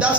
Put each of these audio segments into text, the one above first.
10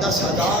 10,000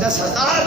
10,000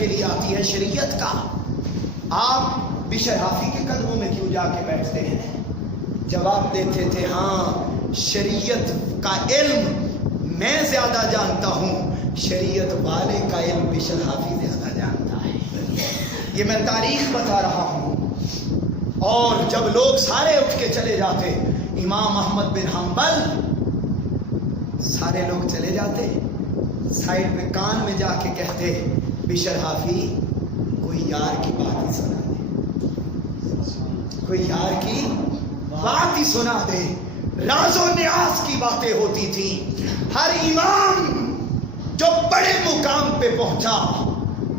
کے لیے آتی ہے شریعت کا، آپ بشر حافی کے قدموں میں کیوں جا کے بیٹھتے ہیں؟ جواب دیتے تھے ہاں شریعت کا علم میں زیادہ جانتا ہوں، شریعت والے کا علم بشر حافی زیادہ جانتا ہے۔ یہ میں تاریخ بتا رہا ہوں۔ اور جب لوگ سارے اٹھ کے چلے جاتے، امام احمد بن حنبل سارے لوگ چلے جاتے، سائڈ میں کان میں جا کے کہتے بشر حافی کوئی یار کی بات ہی سنا دے، کوئی یار کی بات ہی سنا دے۔ راز و نیاز کی باتیں ہوتی تھیں۔ ہر امام جو بڑے مقام پہ پہنچا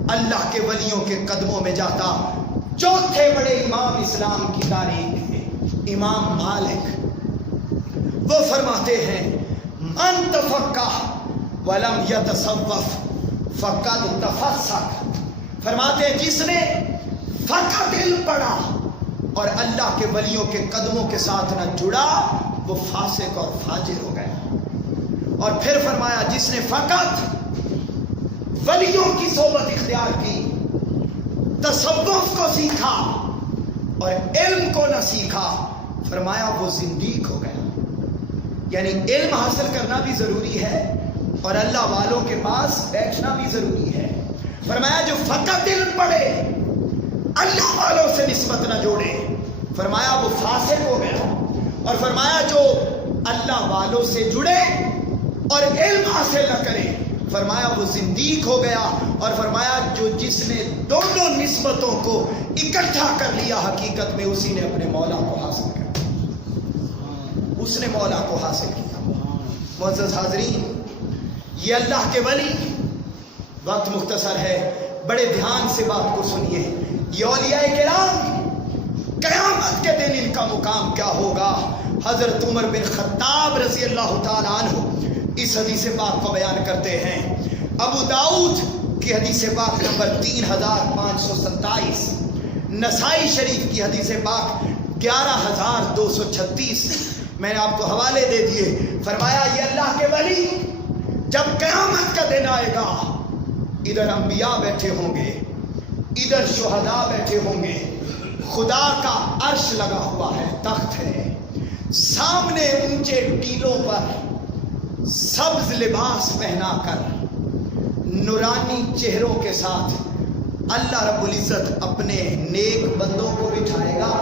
اللہ کے ولیوں کے قدموں میں جاتا۔ چوتھے بڑے امام اسلام کی تاریخ میں امام مالک، وہ فرماتے ہیں من تفقہ ولم یتصوف فقد تفسق، فرماتے ہیں جس نے فقط علم پڑھا اور اللہ کے ولیوں کے قدموں کے ساتھ نہ جڑا وہ فاسق اور فاجر ہو گیا۔ اور پھر فرمایا جس نے فقط ولیوں کی صحبت اختیار کی، تصوف کو سیکھا اور علم کو نہ سیکھا، فرمایا وہ زندیق ہو گیا۔ یعنی علم حاصل کرنا بھی ضروری ہے اور اللہ والوں کے پاس بیٹھنا بھی ضروری ہے۔ فرمایا جو فقط علم پڑھے اللہ والوں سے نسبت نہ جوڑے، فرمایا وہ فاسق ہو گیا۔ اور فرمایا جو اللہ والوں سے جڑے اور علم حاصل نہ کرے، فرمایا وہ زندیق ہو گیا۔ اور فرمایا جو جس نے دونوں نسبتوں کو اکٹھا کر لیا حقیقت میں اسی نے اپنے مولا کو حاصل کیا، اس نے مولا کو حاصل کیا۔ معزز حاضرین، یہ اللہ کے ولی، وقت مختصر ہے، بڑے دھیان سے بات کو سنیے۔ یہ اولیاء کرام قیامت کے دن ان کا مقام کیا ہوگا؟ حضرت عمر بن خطاب رضی اللہ تعالیٰ عنہ اس حدیث پاک کو بیان کرتے ہیں۔ ابو داؤد کی حدیث پاک نمبر 3527، نسائی شریف کی حدیث پاک 11236، میں نے آپ کو حوالے دے دیے۔ فرمایا یہ اللہ کے ولی جب قیامت کا دن آئے گا، ادھر انبیاء بیٹھے ہوں گے، ادھر شہداء بیٹھے ہوں گے، خدا کا عرش لگا ہوا ہے، تخت ہے، سامنے اونچے ٹیلوں پر سبز لباس پہنا کر نورانی چہروں کے ساتھ اللہ رب العزت اپنے نیک بندوں کو بٹھائے گا۔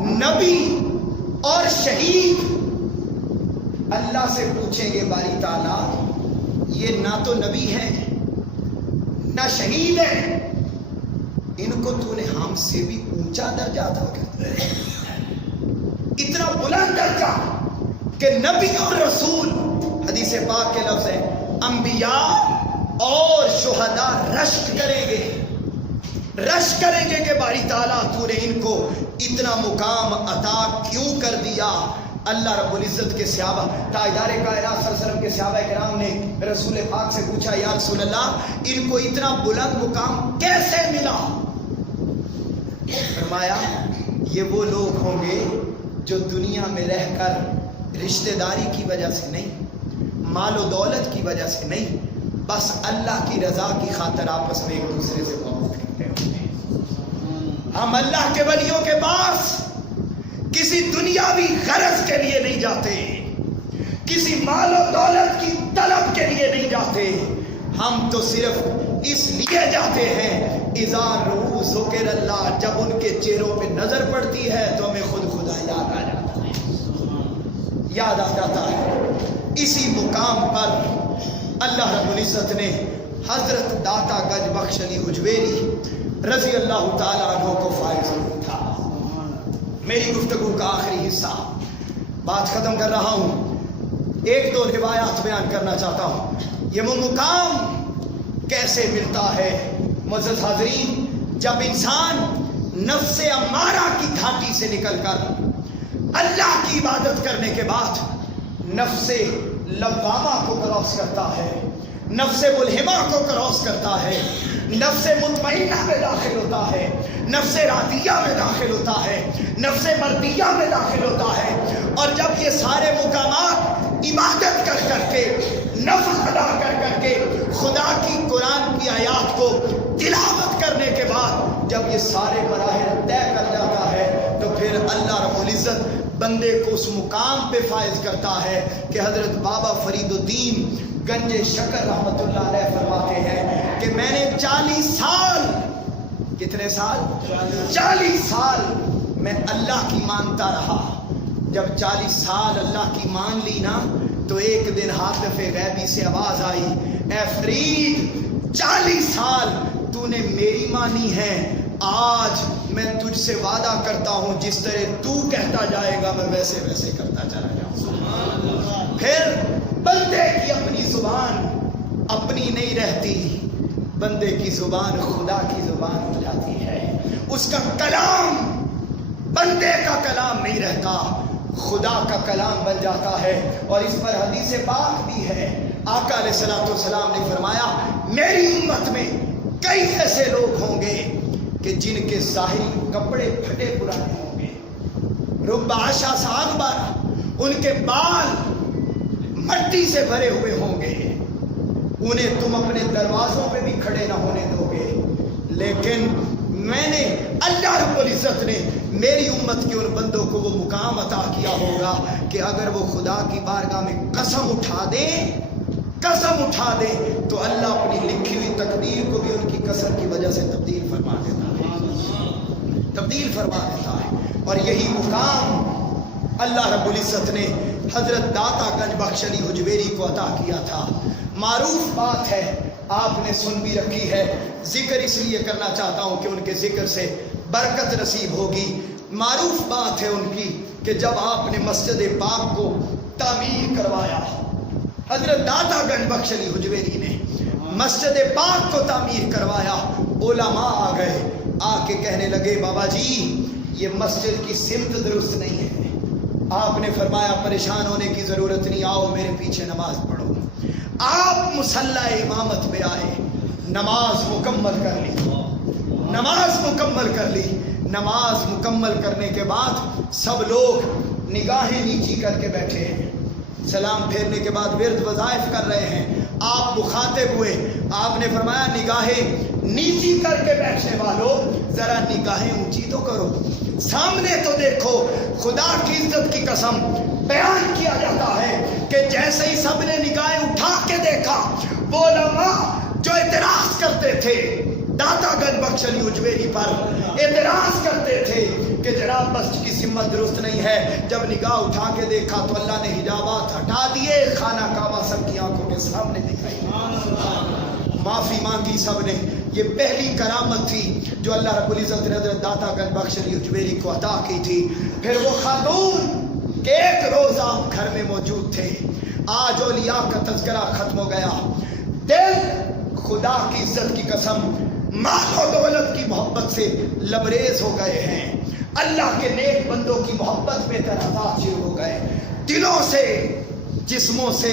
نبی اور شہید اللہ سے پوچھیں گے باری تعالیٰ یہ نہ تو نبی ہیں نہ شہید ہیں، ان کو تو نے ہم سے بھی اونچا درجہ عطا کر دیا، اتنا بلند درجہ کہ نبی اور رسول، حدیث پاک کے لفظ ہے انبیاء اور شہداء رشک کریں گے کہ باری تعالیٰ تو نے ان کو اتنا مقام عطا کیوں کر دیا۔ اللہ رب العزت کے صحابہ، تاجدار کائنات صلی اللہ علیہ وسلم کے صحابہ کرام نے رسول پاک سے پوچھا یا رسول اللہ ان کو اتنا بلند مقام کیسے ملا؟ فرمایا یہ وہ لوگ ہوں گے جو دنیا میں رہ کر رشتہ داری کی وجہ سے نہیں، مال و دولت کی وجہ سے نہیں، بس اللہ کی رضا کی خاطر آپس میں ایک دوسرے سے محبت کرتے ہیں۔ ہم اللہ کے ولیوں کے پاس کسی دنیاوی غرض کے لیے نہیں جاتے، کسی مال و دولت کی طلب کے لیے نہیں جاتے، ہم تو صرف اس لیے جاتے ہیں اذا رؤوا ذکر اللہ، جب ان کے چہروں پہ نظر پڑتی ہے تو ہمیں خود خدا یاد آ جاتا ہے، یاد آ جاتا ہے۔ اسی مقام پر اللہ رب العزت نے حضرت داتا گنج بخش علی حجویری رضی اللہ تعالیٰ عنہ کو فائز تھا۔ میری گفتگو کا آخری حصہ، بات ختم کر رہا ہوں، ایک دو روایات بیان کرنا چاہتا ہوں۔ یہ وہ مقام کیسے ملتا ہے؟ معزز حاضرین، جب انسان نفس امارہ کی گھاٹی سے نکل کر اللہ کی عبادت کرنے کے بعد نفس لوامہ کو کراس کرتا ہے، نفس ملہمہ کو کراس کرتا ہے، نفس مطمئنہ میں داخل ہوتا ہے، نفس راضیہ میں داخل ہوتا ہے، نفس مردیہ میں داخل ہوتا ہے، اور جب یہ سارے مقامات عبادت کر کے نفس ادا کر کے خدا کی قرآن کی آیات کو تلاوت کرنے کے بعد جب یہ سارے مراحل طے کر جاتا ہے تو پھر اللہ رب العزت بندے کو اس مقام پہ فائز کرتا ہے کہ حضرت بابا فرید الدین گنج شکر رحمت اللہ علیہ فرماتے ہیں کہ میں نے 40 سال، کتنے سال؟ 40 سال میں اللہ کی مانتا رہا. جب 40 سال اللہ کی مان لی نا تو ایک دن حاطف غیبی سے آواز آئی، اے فرید 40 سال تو نے میری مانی ہے، آج میں تجھ سے وعدہ کرتا ہوں جس طرح تو کہتا جائے گا میں ویسے ویسے کرتا چلا جاؤں. پھر بندے کی اپنی زبان اپنی نہیں رہتی، بندے کی زبان خدا کی زبان ہو جاتی ہے. اس کا کلام بندے کا کلام نہیں رہتا، خدا کا کلام بن جاتا ہے. اور اس پر حدیث پاک بھی ہے، آقا علیہ الصلوۃ والسلام نے فرمایا میری امت میں کئی ایسے لوگ ہوں گے کہ جن کے ظاہری کپڑے پھٹے پرانے ہوں گے، رب عشا ساغ بارہ، ان کے بال مٹی سے بھرے ہوئے ہوں گے، انہیں تم اپنے دروازوں پہ بھی کھڑے نہ ہونے دو گے. لیکن میں نے اللہ رب العزت نے میری امت کے ان بندوں کو وہ مقام عطا کیا ہوگا کہ اگر وہ خدا کی بارگاہ میں قسم اٹھا دے تو اللہ اپنی لکھی ہوئی تقدیر کو بھی ان کی قسم کی وجہ سے تبدیل فرما دیتا ہے. اور یہی مقام اللہ رب العزت نے حضرت داتا گنج بخش علی حجویری کو عطا کیا تھا. معروف بات ہے، آپ نے سن بھی رکھی ہے، ذکر اس لیے کرنا چاہتا ہوں کہ ان کے ذکر سے برکت نصیب ہوگی. معروف بات ہے ان کی کہ جب آپ نے مسجد پاک کو تعمیر کروایا، حضرت داتا گنج بخش علی حجویری نے مسجد پاک کو تعمیر کروایا، علماء آ گئے، آ کے کہنے لگے بابا جی یہ مسجد کی سمت درست نہیں ہے. آپ نے فرمایا پریشان ہونے کی ضرورت نہیں، آؤ میرے پیچھے نماز پڑھو. آپ مصلی امامت میں آئے، نماز مکمل کر لی. نماز مکمل کرنے کے بعد سب لوگ نگاہیں نیچی کر کے بیٹھے ہیں، سلام پھیرنے کے بعد ورد وظائف کر رہے ہیں. آپ مخاطب ہوئے، آپ نے فرمایا نگاہیں نیچی کر کے بیٹھنے والوں ذرا نگاہیں اونچی تو کرو، سامنے تو دیکھو. خدا کی عزت کی قسم بیان کیا جاتا ہے کہ جیسے ہی سب نے نگاہیں اٹھا کے دیکھا، وہ علماء جو اعتراض کرتے تھے داتا گنج بخش علی حجویری پر، اعتراض کرتے تھے کہ جناب مسجد کی سمت درست نہیں ہے، جب نگاہ اٹھا کے دیکھا تو اللہ نے حجابات ہٹا دیے، خانہ کعبہ سب کی آنکھوں کے سامنے دکھائی. معافی مانگی سب نے. یہ پہلی کرامت تھی جو اللہ رب العزت نے حضرت داتا گنج بخش علی حجویری کو عطا کی تھی. پھر وہ خاتون کہ ایک روز آپ گھر میں موجود تھے، آج اولیاء کا تذکرہ ختم ہو گیا، دل خدا کی عزت کی قسم مال و دولت کی محبت سے لبریز ہو گئے ہیں، اللہ کے نیک بندوں کی محبت میں تنازعات شروع ہو گئے. دلوں سے، جسموں سے،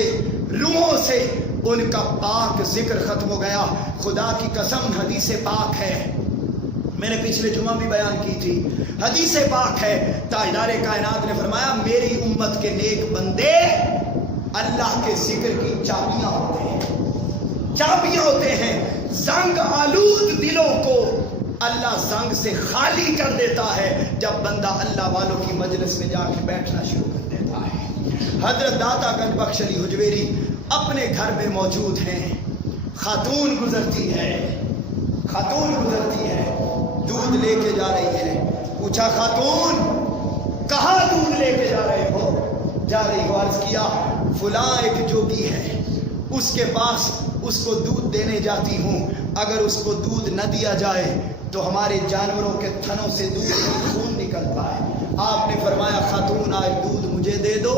روحوں سے ان کا پاک ذکر ختم ہو گیا. خدا کی قسم حدیث پاک ہے، میں نے پچھلے جمعہ بھی بیان کی تھی، حدیث پاک ہے، تاجدار کائنات نے فرمایا میری امت کے نیک بندے اللہ کے ذکر کی چابیاں ہوتے ہیں. زنگ آلود دلوں کو اللہ زنگ سے خالی کر دیتا ہے جب بندہ اللہ والوں کی مجلس میں جا کے بیٹھنا شروع کر دیتا ہے. حضرت داتا گنج بخش علی حجویری اپنے گھر میں موجود ہیں، خاتون گزرتی ہے، دودھ لے کے جا رہی ہے. پوچھا خاتون کہاں دودھ لے کے جا رہی ہو؟ عرض کیا فلاں ایک جوگی ہے، اس کے پاس اس کو دودھ دینے جاتی ہوں، اگر اس کو دودھ نہ دیا جائے تو ہمارے جانوروں کے تھنوں سے دودھ خون نکلتا ہے. آپ نے فرمایا خاتون آج دودھ مجھے دے دو،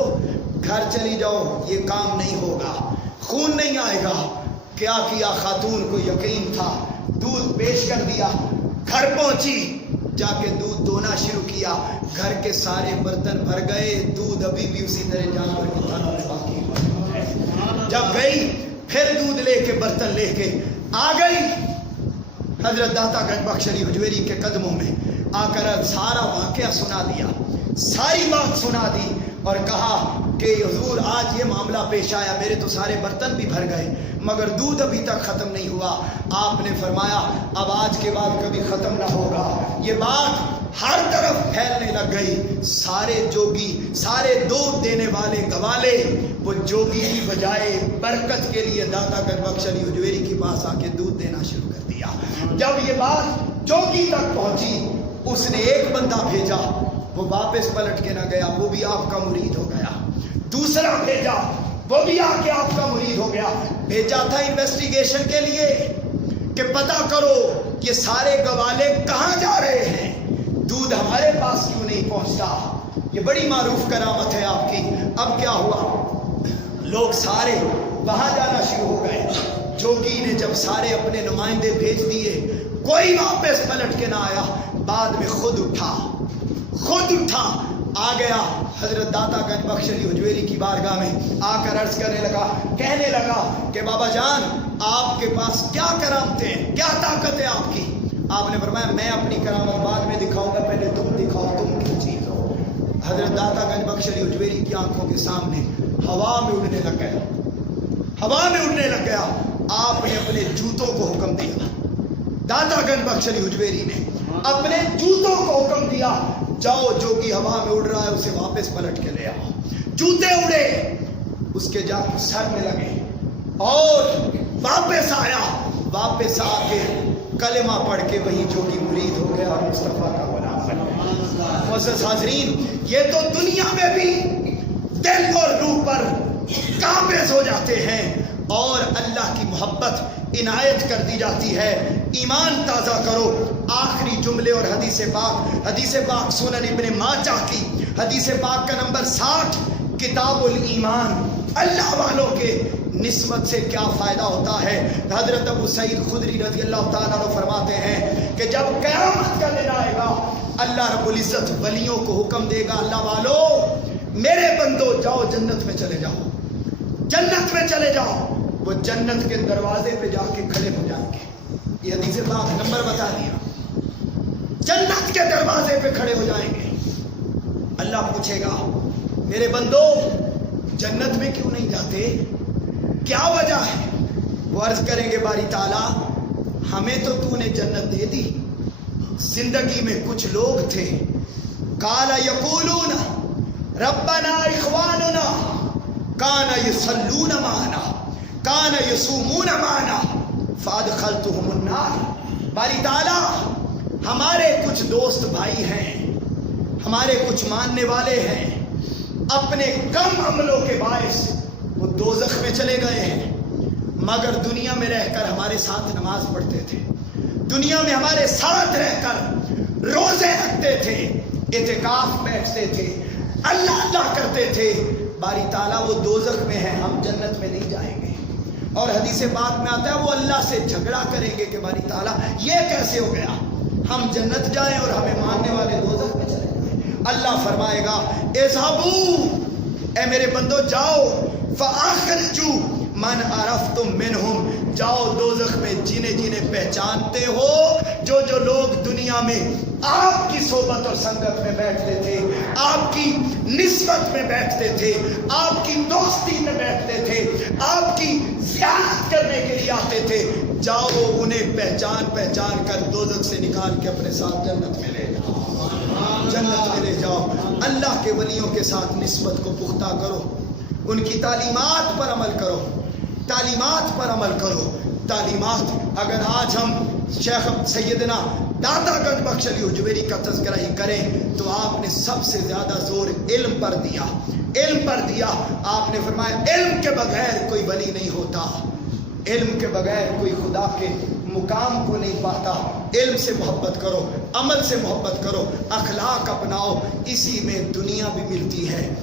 گھر چلی جاؤ، یہ کام نہیں ہوگا، خون نہیں آئے گا. کیا کیا؟ خاتون کو یقین تھا، دودھ پیش کر دیا، گھر پہنچی، جا کے دودھ دونا شروع کیا، گھر کے سارے برتن بھر گئے، دودھ ابھی بھی اسی طرح جانور کے تھنوں میں باقی ہے. جب گئی پھر دودھ لے کے برتن لے کے آ گئی، حضرت داتا گنج بخش علی حجویری کے قدموں میں آ کر سارا واقعہ سنا دیا، ساری بات سنا دی اور کہا کہ حضور آج یہ معاملہ پیش آیا، میرے تو سارے برتن بھی بھر گئے مگر دودھ ابھی تک ختم نہیں ہوا۔ آپ نے فرمایا اب آج کے بعد کبھی ختم نہ ہوگا۔ یہ بات ہر طرف پھیلنے لگ گئی۔ سارے جوگی، سارے دودھ دینے والے گوالے وہ جوگی کی بجائے برکت کے لیے داتا گنج بخش علی حجویری کے پاس آ کے دودھ دینا شروع کر دیا۔ جب یہ بات جوگی تک پہنچی، اس نے ایک بندہ بھیجا، وہ واپس پلٹ کے نہ گیا، وہ بھی آپ کا مرید ہو گیا۔ دوسرا بھیجا، وہ بھی آ کے آپ کا مرید ہو گیا۔ بھیجا تھا انویسٹیگیشن کے لیے کہ پتہ کرو یہ سارے گوالے کہاں جا رہے ہیں، دودھ ہمارے پاس کیوں نہیں پہنچتا۔ یہ بڑی معروف کرامت ہے آپ کی۔ اب کیا ہوا، لوگ سارے وہاں جانا شروع ہو گئے۔ جوگی نے جب سارے اپنے نمائندے بھیج دیے، کوئی واپس پلٹ کے نہ آیا۔ بعد میں خود اٹھا آ گیا حضرت داتا گنج بخش علی حجویری کی بارگاہ میں، آ کر عرض کرنے لگا، کہنے لگا کہ بابا جان آپ کے پاس کیا کرامتیں ہیں، کیا طاقت ہے آپ کی۔ آپ نے فرمایا میں اپنی کرامت بعد میں دکھاؤں گا، پہلے تم دکھاؤ تم کیا چیز ہو۔ حضرت داتا گنج بخش علی حجویری کی آنکھوں کے سامنے ہوا میں اڑنے لگ گیا۔ آپ نے اپنے جوتوں کو حکم دیا، داتا گنج بخش علی حجویری نے اپنے جوتوں کو حکم دیا، جاؤ جوگی ہوا میں اڑ رہا ہے اسے واپس پلٹ کے لے آؤ۔ جوتے اڑے، اس کے جا سر میں لگے اور واپس آیا، واپس آ کے کلمہ پڑھ کے وہی جوگی مرید ہو گیا اور مصطفیٰ کا غلام بن گیا۔ معزز حاضرین، یہ تو دنیا میں بھی دل اور روح پر قابض ہو جاتے ہیں اور اللہ کی محبت عنایت کر دی جاتی ہے۔ ایمان تازہ کرو۔ آخری جملے اور حدیث پاک سنن ابن ماجہ کی حدیث پاک کا نمبر 60، کتاب الایمان۔ اللہ والوں کے نسبت سے کیا فائدہ ہوتا ہے۔ حضرت ابو سعید خدری رضی اللہ تعالیٰ عنہ فرماتے ہیں کہ جب قیامت کا دن آئے گا، اللہ رب العزت ولیوں کو حکم دے گا، اللہ والو میرے بندو جاؤ جنت میں چلے جاؤ، جنت میں چلے جاؤ۔ وہ جنت کے دروازے پہ جا کے کھڑے ہو جائیں گے۔ یہ حدیث پاک نمبر بتا دیا، جنت کے دروازے پہ کھڑے ہو جائیں گے۔ اللہ پوچھے گا میرے بندو جنت میں کیوں نہیں جاتے، کیا وجہ ہے؟ وہ عرض کریں گے باری تعالیٰ ہمیں تو نے جنت دے دی، زندگی میں کچھ لوگ تھے، قال یقولون ربنا اخواننا کان یصلون معنا کان یصومون معنا فادخلتهم النار۔ باری تعالیٰ ہمارے کچھ دوست بھائی ہیں، ہمارے کچھ ماننے والے ہیں، اپنے کم عملوں کے باعث وہ دوزخ میں چلے گئے ہیں، مگر دنیا میں رہ کر ہمارے ساتھ نماز پڑھتے تھے، دنیا میں ہمارے ساتھ رہ کر روزے رکھتے تھے، اعتکاف بیٹھتے تھے، اللہ اللہ کرتے تھے۔ باری تعالیٰ وہ دوزخ میں ہیں، ہم جنت میں نہیں جائیں گے۔ اور حدیث پاک میں آتا ہے وہ اللہ سے جھگڑا کریں گے کہ باری تعالیٰ یہ کیسے ہو گیا، ہم جنت جائیں اور ہمیں ماننے والے دوزخ میں چلے گئے۔ اللہ فرمائے گا اذهبوا، اے میرے بندو جاؤ، فاخرجوا من عرفتم منہم، جاؤ دوزخ میں جنہیں پہچانتے ہو، جو لوگ دنیا میں آپ کی صحبت اور سنگت میں بیٹھتے تھے، آپ کی نسبت میں بیٹھتے تھے، آپ کی دوستی میں بیٹھتے تھے، آپ کی زیارت کرنے کے لیے آتے تھے، جاؤ انہیں پہچان کر دوزخ سے نکال کے اپنے ساتھ جنت میں لے جاؤ، جنت میں لے جاؤ۔ اللہ کے ولیوں کے ساتھ نسبت کو پختہ کرو، ان کی تعلیمات پر عمل کرو، تعلیمات پر عمل کرو۔ تعلیمات اگر آج ہم شیخ سیدنا داتا گنج بخش علی حجویری کا تذکرہ ہی کریں تو آپ نے سب سے زیادہ زور علم پر دیا، علم پر دیا۔ آپ نے فرمایا علم کے بغیر کوئی ولی نہیں ہوتا، علم کے بغیر کوئی خدا کے مقام کو نہیں پاتا۔ علم سے محبت کرو، عمل سے محبت کرو، اخلاق اپناؤ، اسی میں دنیا بھی ملتی ہے،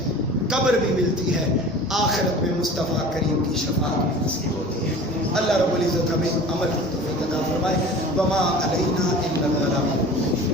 قبر بھی ملتی ہے، آخرت میں مصطفیٰ کریم کی شفاعت بھی نصیب ہوتی ہے۔ اللہ رب العزت ہمیں عمل کی توفیق عطا فرمائے۔ وما علینا الا البلاغ۔